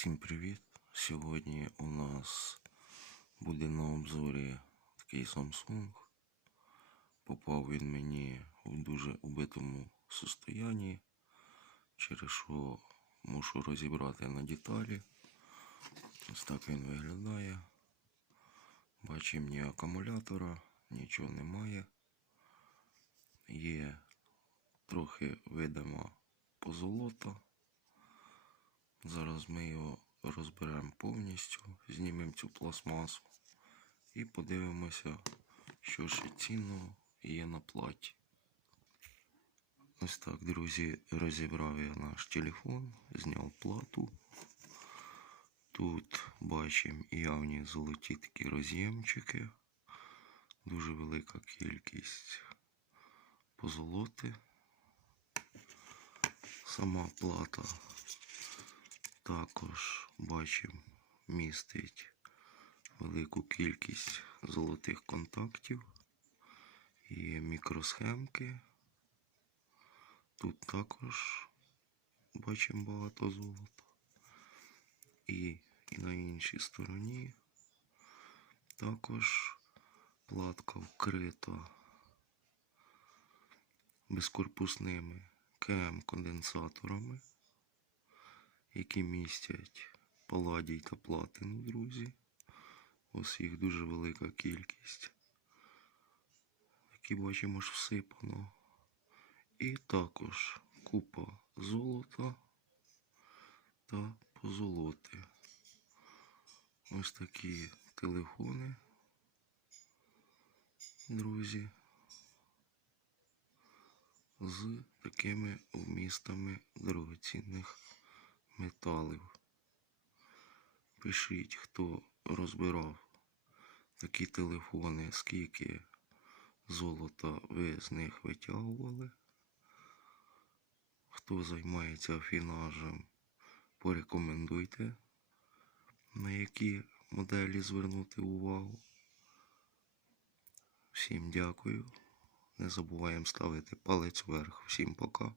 Всім привіт! Сьогодні у нас буде на обзорі такий Samsung. Попав він мені в дуже убитому состоянні, через що мушу розібрати на деталі. Ось так він виглядає. Бачимо ні акумулятора, нічого немає. Є трохи видима позолота. Зараз ми його розберемо повністю, знімемо цю пластмасу і подивимося, що ще цінного є на платі. Ось так, друзі, розібрав я наш телефон, зняв плату. Тут бачимо явні золоті такі роз'ємчики. Дуже велика кількість позолоти. Сама плата також бачимо містить велику кількість золотих контактів і мікросхемки. Тут також бачимо багато золота. І, на іншій стороні також платка вкрита безкорпусними КМ-конденсаторами які містять паладій та платину, друзі. Ось їх дуже велика кількість. Які бачимо ж всипано. І також купа золота та позолоти. Ось такі телефони, друзі, з такими вмістами дорогоцінних металів. Пишіть, хто розбирав такі телефони, скільки золота ви з них витягували. Хто займається афінажем, порекомендуйте, на які моделі звернути увагу. Всім дякую. Не забуваємо ставити палець вверх. Всім пока.